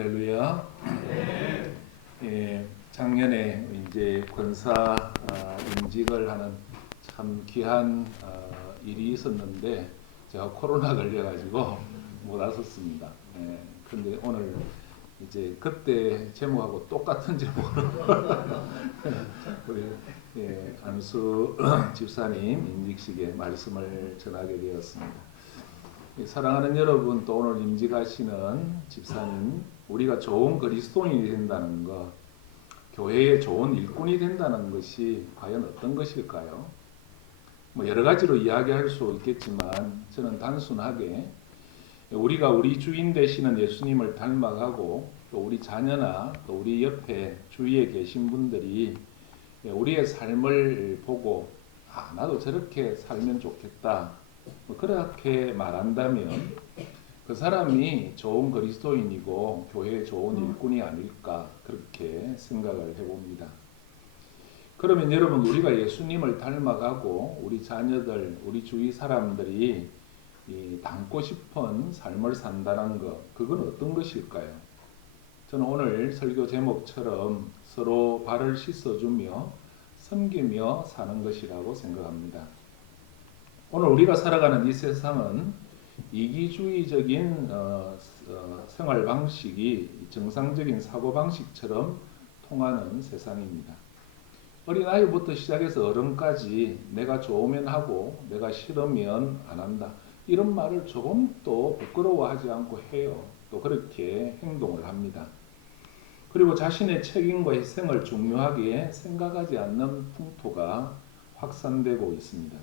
할렐루야. 예, 작년에 이제 권사 임직을 하는 참 귀한 일이 있었는데 제가 코로나 걸려가지고 못 왔었습니다. 그런데 오늘 이제 그때 제목하고 똑같은 제목으로 우리 안수 집사님 임직식에 말씀을 전하게 되었습니다. 사랑하는 여러분, 또 오늘 임직하시는 집사님, 우리가 좋은 그리스도인이 된다는 것, 교회의 좋은 일꾼이 된다는 것이 과연 어떤 것일까요? 여러 가지로 이야기할 수 있겠지만 저는 단순하게 우리가 우리 주인 되시는 예수님을 닮아가고 또 우리 자녀나 또 우리 옆에 주위에 계신 분들이 우리의 삶을 보고 나도 저렇게 살면 좋겠다, 그렇게 말한다면 그 사람이 좋은 그리스도인이고 교회의 좋은 일꾼이 아닐까, 그렇게 생각을 해봅니다. 그러면 여러분, 우리가 예수님을 닮아가고 우리 자녀들, 우리 주위 사람들이 닮고 싶은 삶을 산다는 것, 그건 어떤 것일까요? 저는 오늘 설교 제목처럼 서로 발을 씻어주며 섬기며 사는 것이라고 생각합니다. 오늘 우리가 살아가는 이 세상은 이기주의적인 생활 방식이 정상적인 사고 방식처럼 통하는 세상입니다. 어린아이부터 시작해서 어른까지 내가 좋으면 하고 내가 싫으면 안 한다, 이런 말을 조금도 부끄러워하지 않고 해요. 또 그렇게 행동을 합니다. 그리고 자신의 책임과 희생을 중요하게 생각하지 않는 풍토가 확산되고 있습니다.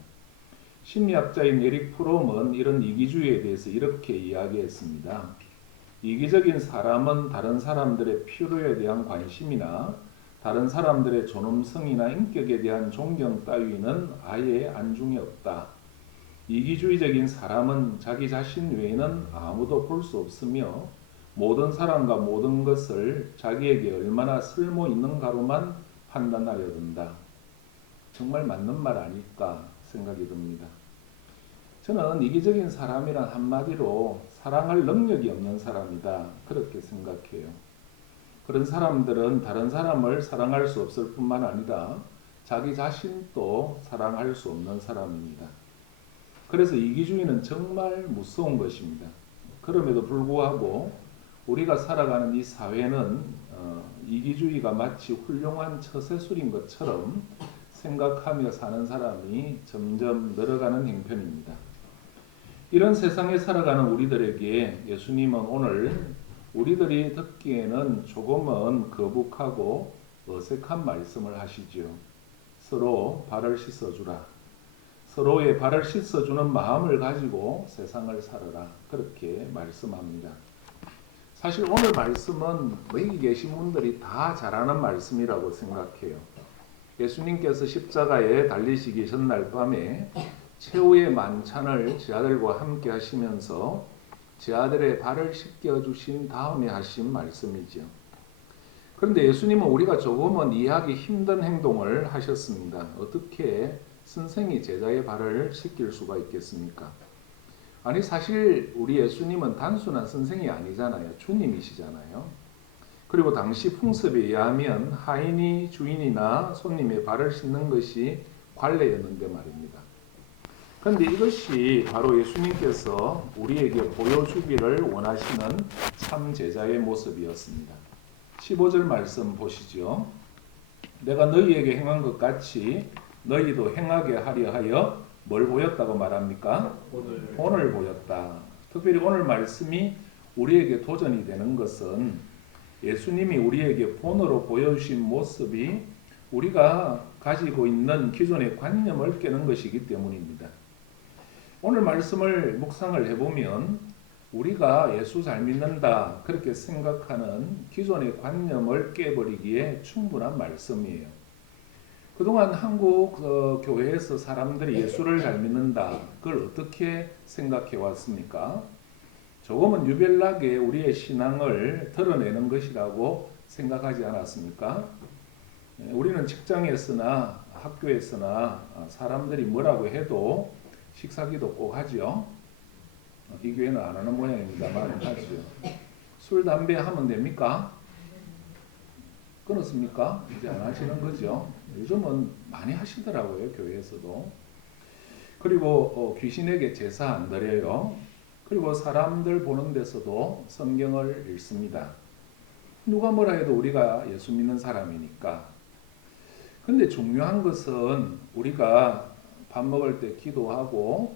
심리학자인 에릭 프롬은 이런 이기주의에 대해서 이렇게 이야기했습니다. 이기적인 사람은 다른 사람들의 필요에 대한 관심이나 다른 사람들의 존엄성이나 인격에 대한 존경 따위는 아예 안중에 없다. 이기주의적인 사람은 자기 자신 외에는 아무도 볼 수 없으며 모든 사람과 모든 것을 자기에게 얼마나 쓸모 있는가로만 판단하려 든다. 정말 맞는 말 아닐까 생각이 듭니다. 저는 이기적인 사람이란 한마디로 사랑할 능력이 없는 사람이다, 그렇게 생각해요. 그런 사람들은 다른 사람을 사랑할 수 없을 뿐만 아니라 자기 자신도 사랑할 수 없는 사람입니다. 그래서 이기주의는 정말 무서운 것입니다. 그럼에도 불구하고 우리가 살아가는 이 사회는 이기주의가 마치 훌륭한 처세술인 것처럼 생각하며 사는 사람이 점점 늘어가는 형편입니다. 이런 세상에 살아가는 우리들에게 예수님은 오늘 우리들이 듣기에는 조금은 거북하고 어색한 말씀을 하시죠. 서로 발을 씻어주라. 서로의 발을 씻어주는 마음을 가지고 세상을 살아라, 그렇게 말씀합니다. 사실 오늘 말씀은 여기 계신 분들이 다 잘 아는 말씀이라고 생각해요. 예수님께서 십자가에 달리시기 전날 밤에 최후의 만찬을 제 아들과 함께 하시면서 제 아들의 발을 씻겨주신 다음에 하신 말씀이죠. 그런데 예수님은 우리가 조금은 이해하기 힘든 행동을 하셨습니다. 어떻게 선생이 제자의 발을 씻길 수가 있겠습니까? 아니, 사실 우리 예수님은 단순한 선생이 아니잖아요. 주님이시잖아요. 그리고 당시 풍습에 의하면 하인이 주인이나 손님의 발을 씻는 것이 관례였는데 말입니다. 그런데 이것이 바로 예수님께서 우리에게 보여주기를 원하시는 참 제자의 모습이었습니다. 15절 말씀 보시죠. 내가 너희에게 행한 것 같이 너희도 행하게 하려 하여 뭘 보였다고 말합니까? 본을 보였다. 특별히 오늘 말씀이 우리에게 도전이 되는 것은 예수님이 우리에게 본으로 보여주신 모습이 우리가 가지고 있는 기존의 관념을 깨는 것이기 때문입니다. 오늘 말씀을 묵상을 해보면 우리가 예수 잘 믿는다, 그렇게 생각하는 기존의 관념을 깨버리기에 충분한 말씀이에요. 그동안 한국 교회에서 사람들이 예수를 잘 믿는다, 그걸 어떻게 생각해 왔습니까? 조금은 유별나게 우리의 신앙을 드러내는 것이라고 생각하지 않았습니까? 우리는 직장에서나 학교에서나 사람들이 뭐라고 해도 식사기도 꼭 하죠. 이 교회는 안 하는 모양입니다만 하죠. 술, 담배 하면 됩니까? 끊었습니까? 이제 안 하시는 거죠. 요즘은 많이 하시더라고요, 교회에서도. 그리고 귀신에게 제사 안 드려요. 그리고 사람들 보는 데서도 성경을 읽습니다. 누가 뭐라 해도 우리가 예수 믿는 사람이니까. 근데 중요한 것은 우리가 밥 먹을 때 기도하고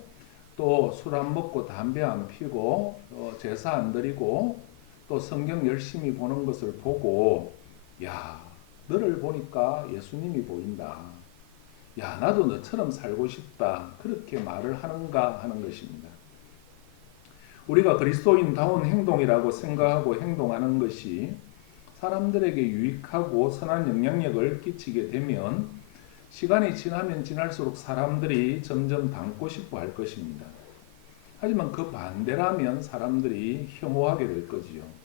또 술 안 먹고 담배 안 피고 제사 안 드리고 또 성경 열심히 보는 것을 보고, 야, 너를 보니까 예수님이 보인다. 야, 나도 너처럼 살고 싶다. 그렇게 말을 하는가 하는 것입니다. 우리가 그리스도인다운 행동이라고 생각하고 행동하는 것이 사람들에게 유익하고 선한 영향력을 끼치게 되면 시간이 지나면 지날수록 사람들이 점점 닮고 싶어 할 것입니다. 하지만 그 반대라면 사람들이 혐오하게 될 거지요.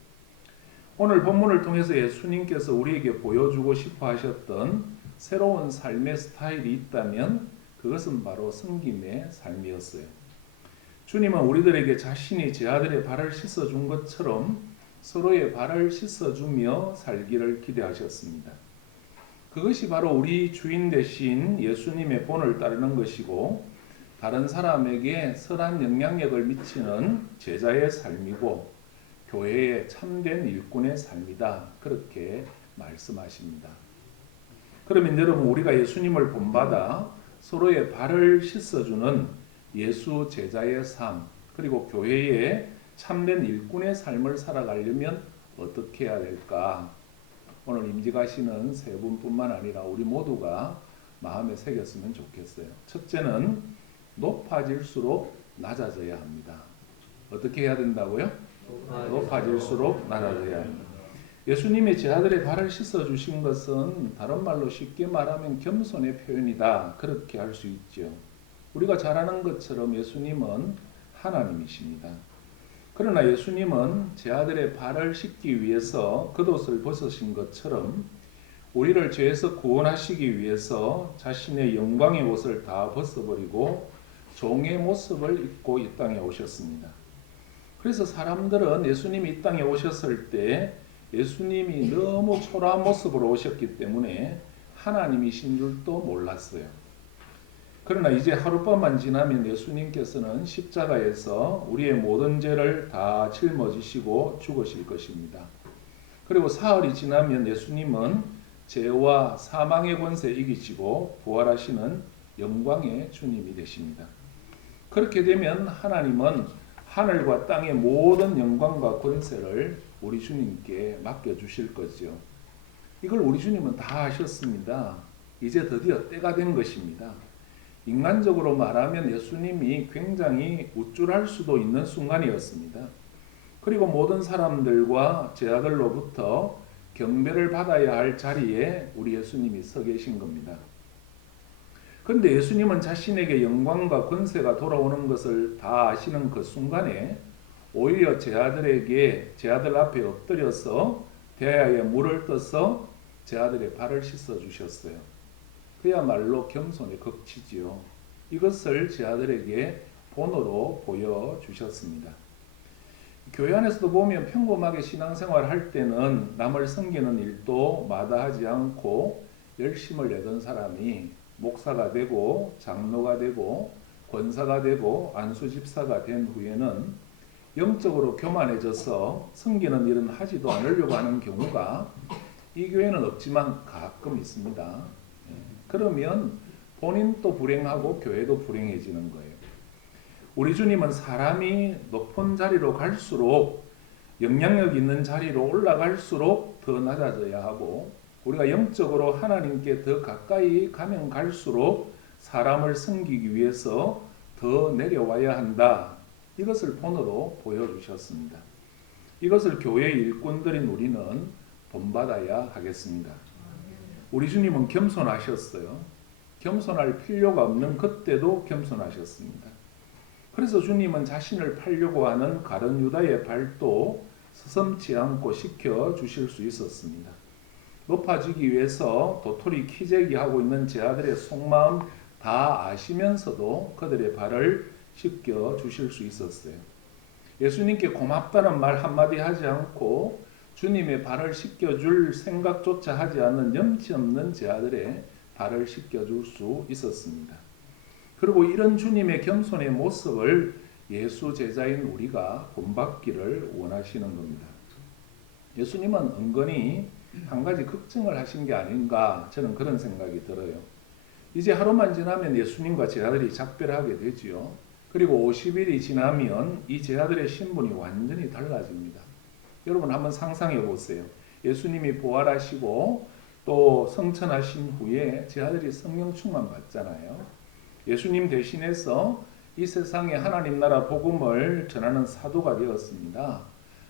오늘 본문을 통해서 예수님께서 우리에게 보여주고 싶어 하셨던 새로운 삶의 스타일이 있다면 그것은 바로 섬김의 삶이었어요. 주님은 우리들에게 자신이 제 아들의 발을 씻어준 것처럼 서로의 발을 씻어주며 살기를 기대하셨습니다. 그것이 바로 우리 주인 되신 예수님의 본을 따르는 것이고 다른 사람에게 선한 영향력을 미치는 제자의 삶이고 교회의 참된 일꾼의 삶이다. 그렇게 말씀하십니다. 그러면 여러분, 우리가 예수님을 본받아 서로의 발을 씻어주는 예수 제자의 삶, 그리고 교회의 참된 일꾼의 삶을 살아가려면 어떻게 해야 될까? 오늘 임직하시는 세 분뿐만 아니라 우리 모두가 마음에 새겼으면 좋겠어요. 첫째는 높아질수록 낮아져야 합니다. 어떻게 해야 된다고요? 높아질수록 낮아져야 합니다. 예수님이 제 아들의 발을 씻어주신 것은 다른 말로 쉽게 말하면 겸손의 표현이다. 그렇게 할 수 있죠. 우리가 잘 아는 것처럼 예수님은 하나님이십니다. 그러나 예수님은 제 아들의 발을 씻기 위해서 겉옷을 벗으신 것처럼 우리를 죄에서 구원하시기 위해서 자신의 영광의 옷을 다 벗어버리고 종의 모습을 입고 이 땅에 오셨습니다. 그래서 사람들은 예수님이 이 땅에 오셨을 때 예수님이 너무 초라한 모습으로 오셨기 때문에 하나님이신 줄도 몰랐어요. 그러나 이제 하룻밤만 지나면 예수님께서는 십자가에서 우리의 모든 죄를 다 짊어지시고 죽으실 것입니다. 그리고 사흘이 지나면 예수님은 죄와 사망의 권세 이기시고 부활하시는 영광의 주님이 되십니다. 그렇게 되면 하나님은 하늘과 땅의 모든 영광과 권세를 우리 주님께 맡겨주실 거죠. 이걸 우리 주님은 다 하셨습니다. 이제 드디어 때가 된 것입니다. 인간적으로 말하면 예수님이 굉장히 우쭐할 수도 있는 순간이었습니다. 그리고 모든 사람들과 제 아들로부터 경배를 받아야 할 자리에 우리 예수님이 서 계신 겁니다. 그런데 예수님은 자신에게 영광과 권세가 돌아오는 것을 다 아시는 그 순간에 오히려 제 아들 앞에 엎드려서 대야에 물을 떠서 제 아들의 발을 씻어 주셨어요. 그야말로 겸손의 극치지요. 이것을 제 아들에게 본으로 보여주셨습니다. 교회 안에서도 보면 평범하게 신앙생활을 할 때는 남을 섬기는 일도 마다하지 않고 열심을 내던 사람이 목사가 되고 장로가 되고 권사가 되고 안수집사가 된 후에는 영적으로 교만해져서 섬기는 일은 하지도 않으려고 하는 경우가 이 교회는 없지만 가끔 있습니다. 그러면 본인도 불행하고 교회도 불행해지는 거예요. 우리 주님은 사람이 높은 자리로 갈수록 영향력 있는 자리로 올라갈수록 더 낮아져야 하고 우리가 영적으로 하나님께 더 가까이 가면 갈수록 사람을 섬기기 위해서 더 내려와야 한다. 이것을 본으로 보여주셨습니다. 이것을 교회의 일꾼들인 우리는 본받아야 하겠습니다. 우리 주님은 겸손하셨어요. 겸손할 필요가 없는 그때도 겸손하셨습니다. 그래서 주님은 자신을 팔려고 하는 가룟 유다의 발도 서슴지 않고 씻겨 주실 수 있었습니다. 높아지기 위해서 도토리 키재기하고 있는 제 아들의 속마음 다 아시면서도 그들의 발을 씻겨 주실 수 있었어요. 예수님께 고맙다는 말 한마디 하지 않고 주님의 발을 씻겨줄 생각조차 하지 않는 염치 없는 제 아들의 발을 씻겨줄 수 있었습니다. 그리고 이런 주님의 겸손의 모습을 예수 제자인 우리가 본받기를 원하시는 겁니다. 예수님은 은근히 한 가지 걱정을 하신 게 아닌가 저는 그런 생각이 들어요. 이제 하루만 지나면 예수님과 제자들이 작별하게 되지요. 그리고 50일이 지나면 이 제자들의 신분이 완전히 달라집니다. 여러분 한번 상상해 보세요. 예수님이 부활하시고 또 성천하신 후에 제자들이 성령 충만 받잖아요. 예수님 대신해서 이 세상에 하나님 나라 복음을 전하는 사도가 되었습니다.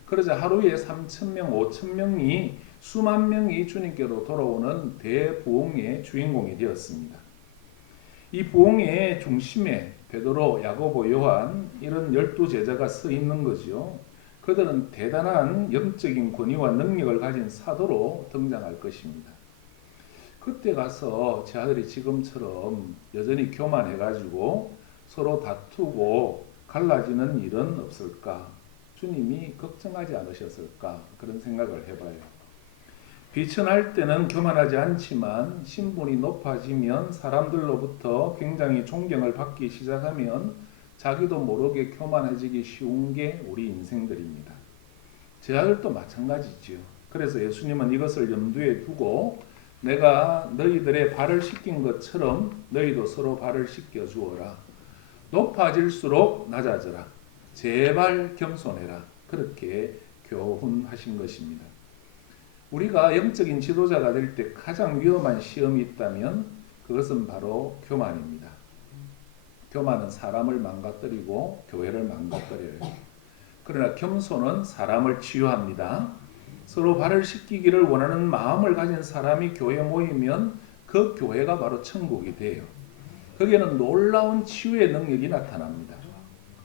그러자 하루에 3,000명, 5,000명이 수만 명이 주님께로 돌아오는 대부흥의 주인공이 되었습니다. 이 부흥의 중심에 베드로, 야고보, 요한 이런 12제자가 서 있는 거죠. 그들은 대단한 영적인 권위와 능력을 가진 사도로 등장할 것입니다. 그때 가서 제 아들이 지금처럼 여전히 교만해가지고 서로 다투고 갈라지는 일은 없을까? 주님이 걱정하지 않으셨을까? 그런 생각을 해봐요. 비천할 때는 교만하지 않지만 신분이 높아지면 사람들로부터 굉장히 존경을 받기 시작하면 자기도 모르게 교만해지기 쉬운 게 우리 인생들입니다. 제 아들도 마찬가지지요. 그래서 예수님은 이것을 염두에 두고 내가 너희들의 발을 씻긴 것처럼 너희도 서로 발을 씻겨 주어라. 높아질수록 낮아져라. 제발 겸손해라. 그렇게 교훈하신 것입니다. 우리가 영적인 지도자가 될 때 가장 위험한 시험이 있다면 그것은 바로 교만입니다. 교만은 사람을 망가뜨리고 교회를 망가뜨려요. 그러나 겸손은 사람을 치유합니다. 서로 발을 씻기기를 원하는 마음을 가진 사람이 교회에 모이면 그 교회가 바로 천국이 돼요. 거기에는 놀라운 치유의 능력이 나타납니다.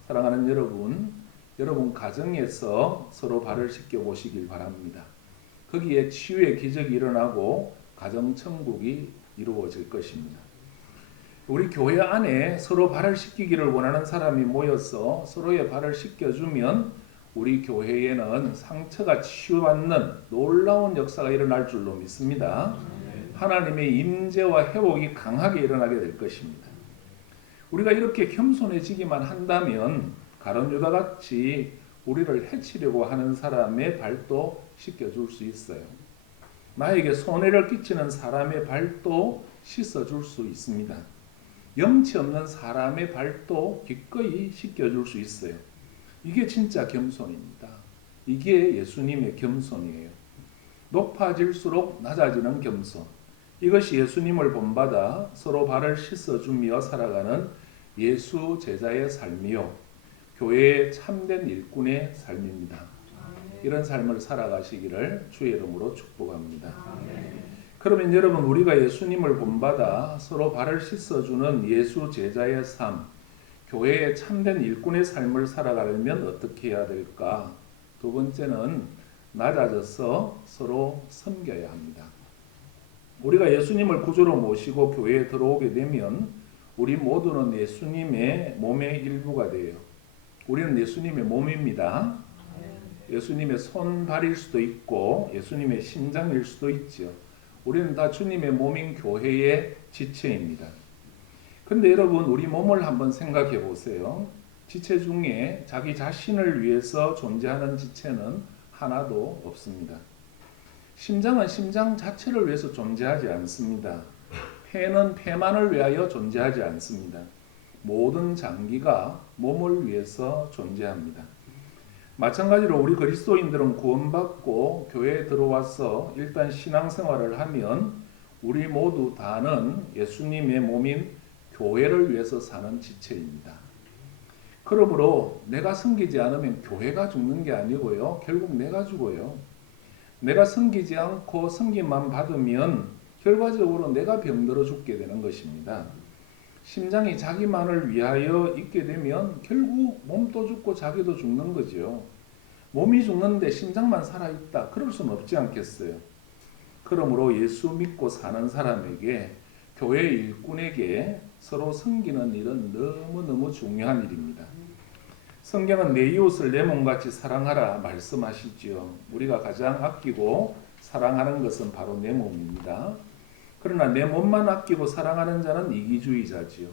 사랑하는 여러분, 여러분 가정에서 서로 발을 씻겨 보시길 바랍니다. 거기에 치유의 기적이 일어나고 가정천국이 이루어질 것입니다. 우리 교회 안에 서로 발을 씻기기를 원하는 사람이 모여서 서로의 발을 씻겨주면 우리 교회에는 상처가 치유받는 놀라운 역사가 일어날 줄로 믿습니다. 하나님의 임재와 회복이 강하게 일어나게 될 것입니다. 우리가 이렇게 겸손해지기만 한다면 가룟 유다같이 우리를 해치려고 하는 사람의 발도 씻겨줄 수 있어요. 나에게 손해를 끼치는 사람의 발도 씻어줄 수 있습니다. 염치 없는 사람의 발도 기꺼이 씻겨줄 수 있어요. 이게 진짜 겸손입니다. 이게 예수님의 겸손이에요. 높아질수록 낮아지는 겸손. 이것이 예수님을 본받아 서로 발을 씻어주며 살아가는 예수 제자의 삶이요. 교회의 참된 일꾼의 삶입니다. 이런 삶을 살아가시기를 주의 이름으로 축복합니다. 그러면 여러분 우리가 예수님을 본받아 서로 발을 씻어주는 예수 제자의 삶, 교회의 참된 일꾼의 삶을 살아가려면 어떻게 해야 될까? 두 번째는 낮아져서 서로 섬겨야 합니다. 우리가 예수님을 구주로 모시고 교회에 들어오게 되면 우리 모두는 예수님의 몸의 일부가 돼요. 우리는 예수님의 몸입니다. 예수님의 손발일 수도 있고 예수님의 심장일 수도 있죠. 우리는 다 주님의 몸인 교회의 지체입니다. 그런데 여러분 우리 몸을 한번 생각해 보세요. 지체 중에 자기 자신을 위해서 존재하는 지체는 하나도 없습니다. 심장은 심장 자체를 위해서 존재하지 않습니다. 폐는 폐만을 위하여 존재하지 않습니다. 모든 장기가 몸을 위해서 존재합니다. 마찬가지로 우리 그리스도인들은 구원받고 교회에 들어와서 일단 신앙생활을 하면 우리 모두 다는 예수님의 몸인 교회를 위해서 사는 지체입니다. 그러므로 내가 섬기지 않으면 교회가 죽는 게 아니고요. 결국 내가 죽어요. 내가 섬기지 않고 섬김만 받으면 결과적으로 내가 병들어 죽게 되는 것입니다. 심장이 자기만을 위하여 있게 되면 결국 몸도 죽고 자기도 죽는 거죠. 몸이 죽는데 심장만 살아있다. 그럴 수는 없지 않겠어요. 그러므로 예수 믿고 사는 사람에게 교회 일꾼에게 서로 섬기는 일은 너무너무 중요한 일입니다. 성경은 내 이웃을 내 몸같이 사랑하라 말씀하시지요. 우리가 가장 아끼고 사랑하는 것은 바로 내 몸입니다. 그러나 내 몸만 아끼고 사랑하는 자는 이기주의자지요.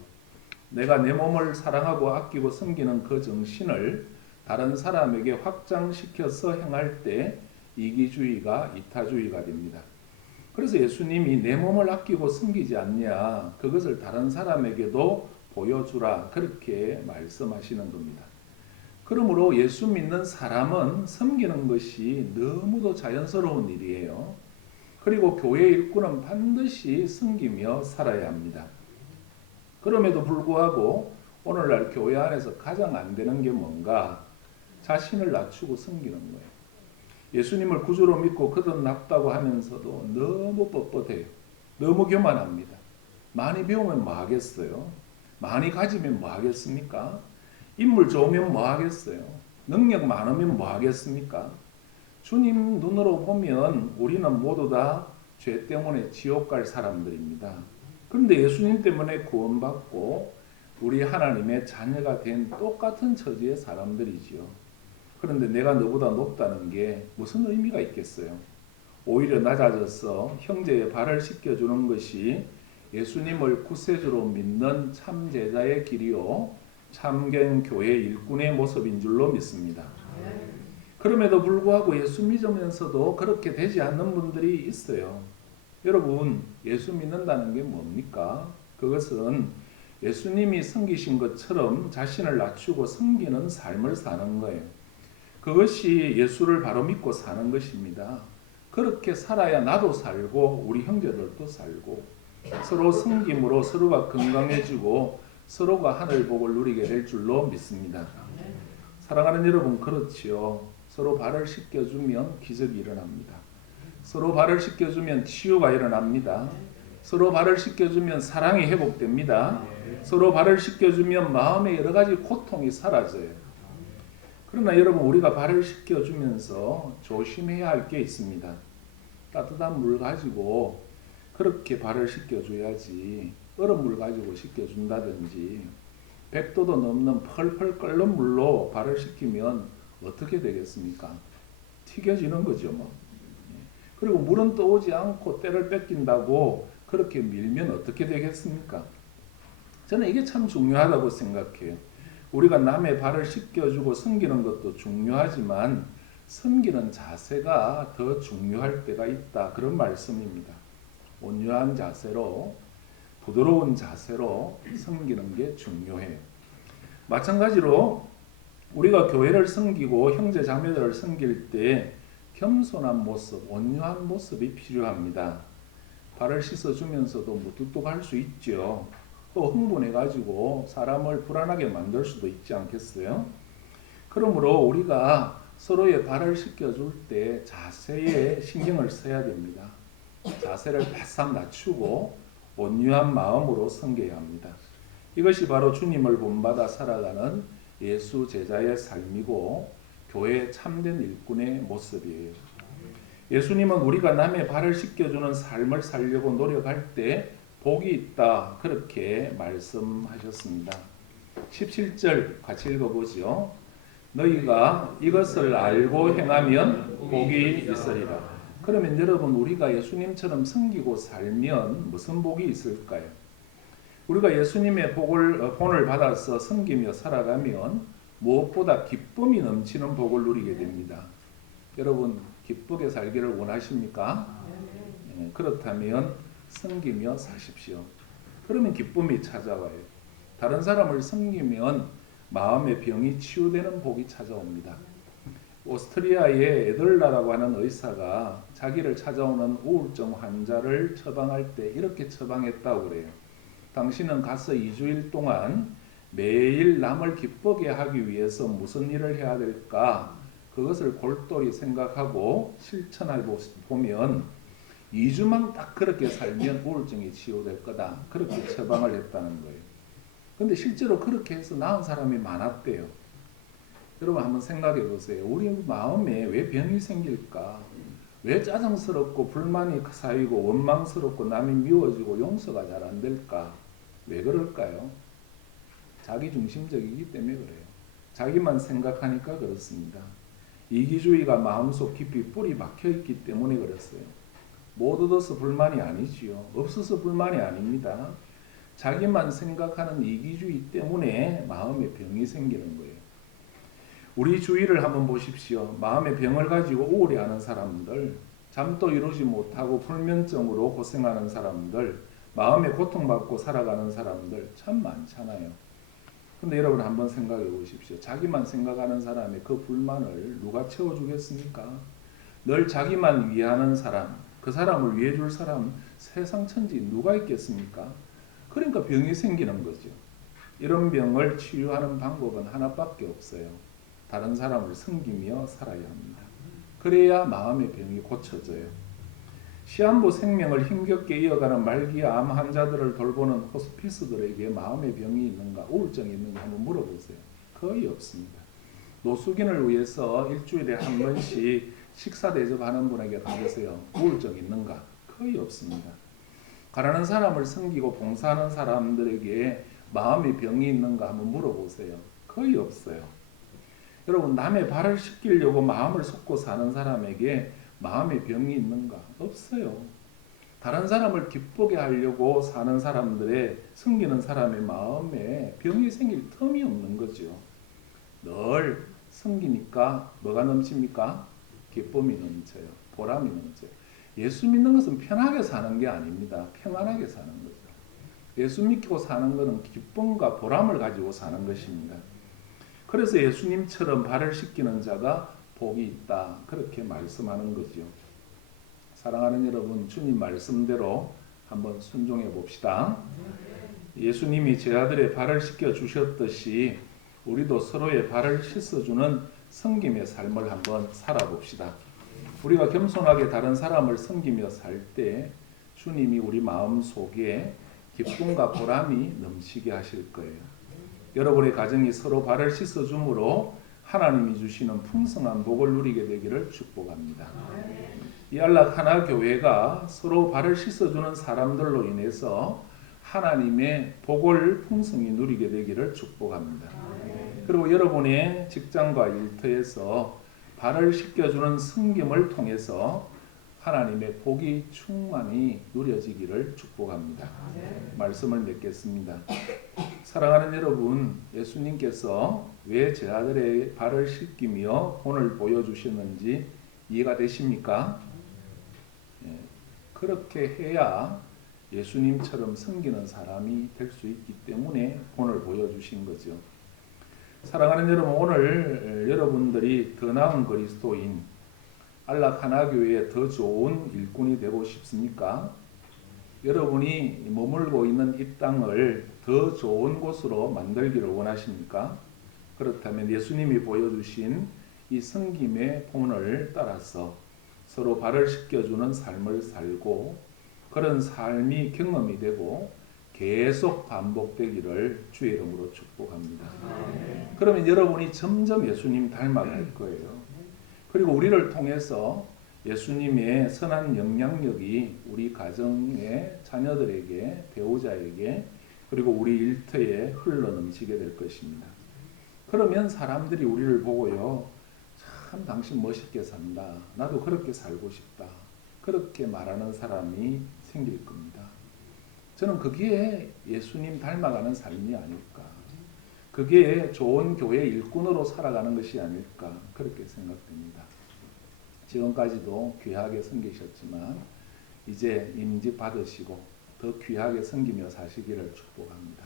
내가 내 몸을 사랑하고 아끼고 섬기는 그 정신을 다른 사람에게 확장시켜서 행할 때 이기주의가 이타주의가 됩니다. 그래서 예수님이 내 몸을 아끼고 섬기지 않냐, 그것을 다른 사람에게도 보여주라, 그렇게 말씀하시는 겁니다. 그러므로 예수 믿는 사람은 섬기는 것이 너무도 자연스러운 일이에요. 그리고 교회 일꾼은 반드시 섬기며 살아야 합니다. 그럼에도 불구하고 오늘날 교회 안에서 가장 안 되는 게 뭔가? 자신을 낮추고 섬기는 거예요. 예수님을 구주로 믿고 거듭났다고 하면서도 너무 뻣뻣해요. 너무 교만합니다. 많이 배우면 뭐 하겠어요? 많이 가지면 뭐 하겠습니까? 인물 좋으면 뭐 하겠어요? 능력 많으면 뭐 하겠습니까? 주님 눈으로 보면 우리는 모두 다 죄 때문에 지옥 갈 사람들입니다. 그런데 예수님 때문에 구원받고 우리 하나님의 자녀가 된 똑같은 처지의 사람들이지요. 그런데 내가 너보다 높다는 게 무슨 의미가 있겠어요? 오히려 낮아져서 형제의 발을 씻겨주는 것이 예수님을 구세주로 믿는 참 제자의 길이요, 참된 교회 일꾼의 모습인 줄로 믿습니다. 그럼에도 불구하고 예수 믿으면서도 그렇게 되지 않는 분들이 있어요. 여러분, 예수 믿는다는 게 뭡니까? 그것은 예수님이 섬기신 것처럼 자신을 낮추고 섬기는 삶을 사는 거예요. 그것이 예수를 바로 믿고 사는 것입니다. 그렇게 살아야 나도 살고 우리 형제들도 살고 서로 섬김으로 서로가 건강해지고 서로가 하늘 복을 누리게 될 줄로 믿습니다. 사랑하는 여러분, 그렇지요. 서로 발을 씻겨주면 기적이 일어납니다. 서로 발을 씻겨주면 치유가 일어납니다. 서로 발을 씻겨주면 사랑이 회복됩니다. 서로 발을 씻겨주면 마음의 여러 가지 고통이 사라져요. 그러나 여러분, 우리가 발을 씻겨주면서 조심해야 할 게 있습니다. 따뜻한 물 가지고 그렇게 발을 씻겨줘야지, 얼음 물 가지고 씻겨준다든지 100도도 넘는 펄펄 끓는 물로 발을 씻기면 어떻게 되겠습니까? 튀겨지는 거죠, 뭐. 그리고 물은 떠오지 않고 때를 뺏긴다고 그렇게 밀면 어떻게 되겠습니까? 저는 이게 참 중요하다고 생각해요. 우리가 남의 발을 씻겨주고 섬기는 것도 중요하지만 섬기는 자세가 더 중요할 때가 있다, 그런 말씀입니다. 온유한 자세로, 부드러운 자세로 섬기는 게 중요해요. 마찬가지로 우리가 교회를 섬기고 형제 자매들을 섬길 때 겸손한 모습, 온유한 모습이 필요합니다. 발을 씻어주면서도 무뚝뚝할 수 있죠. 또 흥분해가지고 사람을 불안하게 만들 수도 있지 않겠어요? 그러므로 우리가 서로의 발을 씻겨줄 때 자세에 신경을 써야 됩니다. 자세를 바싹 낮추고 온유한 마음으로 섬겨야 합니다. 이것이 바로 주님을 본받아 살아가는 예수 제자의 삶이고 교회의 참된 일꾼의 모습이에요. 예수님은 우리가 남의 발을 씻겨주는 삶을 살려고 노력할 때 복이 있다, 그렇게 말씀하셨습니다. 17절 같이 읽어보죠. 너희가 이것을 알고 행하면 복이 있으리라. 그러면 여러분, 우리가 예수님처럼 섬기고 살면 무슨 복이 있을까요? 우리가 예수님의 본을 받아서 섬기며 살아가면 무엇보다 기쁨이 넘치는 복을 누리게 됩니다. 여러분, 기쁘게 살기를 원하십니까? 그렇다면 섬기며 사십시오. 그러면 기쁨이 찾아와요. 다른 사람을 섬기면 마음의 병이 치유되는 복이 찾아옵니다. 오스트리아의 에들라라고 하는 의사가 자기를 찾아오는 우울증 환자를 처방할 때 이렇게 처방했다고 그래요. 당신은 가서 2주일 동안 매일 남을 기쁘게 하기 위해서 무슨 일을 해야 될까? 그것을 골똘히 생각하고 실천해 보면 2주만 딱 그렇게 살면 우울증이 치유될 거다, 그렇게 처방을 했다는 거예요. 근데 실제로 그렇게 해서 나은 사람이 많았대요. 여러분, 한번 생각해 보세요. 우리 마음에 왜 병이 생길까? 왜 짜증스럽고 불만이 쌓이고 원망스럽고 남이 미워지고 용서가 잘 안 될까? 왜 그럴까요? 자기중심적이기 때문에 그래요. 자기만 생각하니까 그렇습니다. 이기주의가 마음속 깊이 뿌리 박혀 있기 때문에 그랬어요. 못 얻어서 불만이 아니지요. 없어서 불만이 아닙니다. 자기만 생각하는 이기주의 때문에 마음에 병이 생기는 거예요. 우리 주위를 한번 보십시오. 마음의 병을 가지고 우울해하는 사람들, 잠도 이루지 못하고 불면증으로 고생하는 사람들, 마음에 고통받고 살아가는 사람들 참 많잖아요. 근데 여러분 한번 생각해 보십시오. 자기만 생각하는 사람의 그 불만을 누가 채워주겠습니까? 늘 자기만 위하는 사람, 그 사람을 위해 줄 사람 세상 천지 누가 있겠습니까? 그러니까 병이 생기는 거죠. 이런 병을 치유하는 방법은 하나밖에 없어요. 다른 사람을 섬기며 살아야 합니다. 그래야 마음의 병이 고쳐져요. 시한부 생명을 힘겹게 이어가는 말기암 환자들을 돌보는 호스피스들에게 마음의 병이 있는가, 우울증이 있는가 한번 물어보세요. 거의 없습니다. 노숙인을 위해서 일주일에 한 번씩 식사 대접하는 분에게 가보세요. 우울증 있는가? 거의 없습니다. 가난한 사람을 섬기고 봉사하는 사람들에게 마음의 병이 있는가 한번 물어보세요. 거의 없어요. 여러분, 남의 발을 씻기려고 마음을 쏟고 사는 사람에게 마음의 병이 있는가? 없어요. 다른 사람을 기쁘게 하려고 사는 사람들의, 섬기는 사람의 마음에 병이 생길 틈이 없는 거죠. 늘 섬기니까 뭐가 넘칩니까? 기쁨이 넘쳐요. 보람이 넘쳐요. 예수 믿는 것은 편하게 사는 게 아닙니다. 평안하게 사는 거죠. 예수 믿고 사는 것은 기쁨과 보람을 가지고 사는 것입니다. 그래서 예수님처럼 발을 씻기는 자가 복이 있다. 그렇게 말씀하는 거죠. 사랑하는 여러분, 주님 말씀대로 한번 순종해 봅시다. 예수님이 제 아들의 발을 씻겨 주셨듯이 우리도 서로의 발을 씻어주는 섬김의 삶을 한번 살아봅시다. 우리가 겸손하게 다른 사람을 섬기며 살 때 주님이 우리 마음 속에 기쁨과 보람이 넘치게 하실 거예요. 여러분의 가정이 서로 발을 씻어줌으로 하나님이 주시는 풍성한 복을 누리게 되기를 축복합니다. 이 안락 하나 교회가 서로 발을 씻어주는 사람들로 인해서 하나님의 복을 풍성히 누리게 되기를 축복합니다. 그리고 여러분의 직장과 일터에서 발을 씻겨주는 섬김을 통해서 하나님의 복이 충만히 누려지기를 축복합니다. 말씀을 맺겠습니다. 사랑하는 여러분, 예수님께서 왜 제 아들의 발을 씻기며 본을 보여주셨는지 이해가 되십니까? 그렇게 해야 예수님처럼 섬기는 사람이 될 수 있기 때문에 본을 보여주신 거죠. 사랑하는 여러분, 오늘 여러분들이 더 나은 그리스도인, 안락 하나교회의 더 좋은 일꾼이 되고 싶습니까? 여러분이 머물고 있는 이 땅을 더 좋은 곳으로 만들기를 원하십니까? 그렇다면 예수님이 보여주신 이 섬김의 본을 따라서 서로 발을 씻겨주는 삶을 살고 그런 삶이 경험이 되고 계속 반복되기를 주의 이름으로 축복합니다. 그러면 여러분이 점점 예수님 닮아갈 거예요. 그리고 우리를 통해서 예수님의 선한 영향력이 우리 가정의 자녀들에게, 배우자에게, 그리고 우리 일터에 흘러넘치게 될 것입니다. 그러면 사람들이 우리를 보고요, 참 당신 멋있게 산다, 나도 그렇게 살고 싶다, 그렇게 말하는 사람이 생길 겁니다. 저는 그게 예수님 닮아가는 삶이 아닐까, 그게 좋은 교회 일꾼으로 살아가는 것이 아닐까, 그렇게 생각됩니다. 지금까지도 귀하게 섬기셨지만 이제 임직 받으시고 더 귀하게 섬기며 사시기를 축복합니다.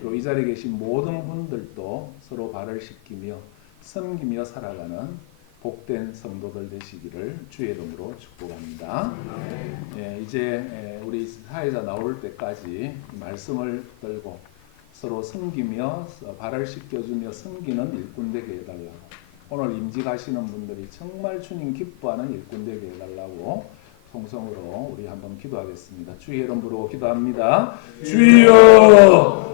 그리고 이 자리에 계신 모든 분들도 서로 발을 씻기며 섬기며 살아가는 복된 성도들 되시기를 주의 이름으로 축복합니다. 이제 우리 사회자 나올 때까지 말씀을 들고 서로 섬기며 발을 씻겨주며 섬기는 일꾼 되게 해달라고, 오늘 임직하시는 분들이 정말 주님 기뻐하는 일꾼 되게 해달라고 통성으로 우리 한번 기도하겠습니다. 주의 이름 부르고 기도합니다. 주여!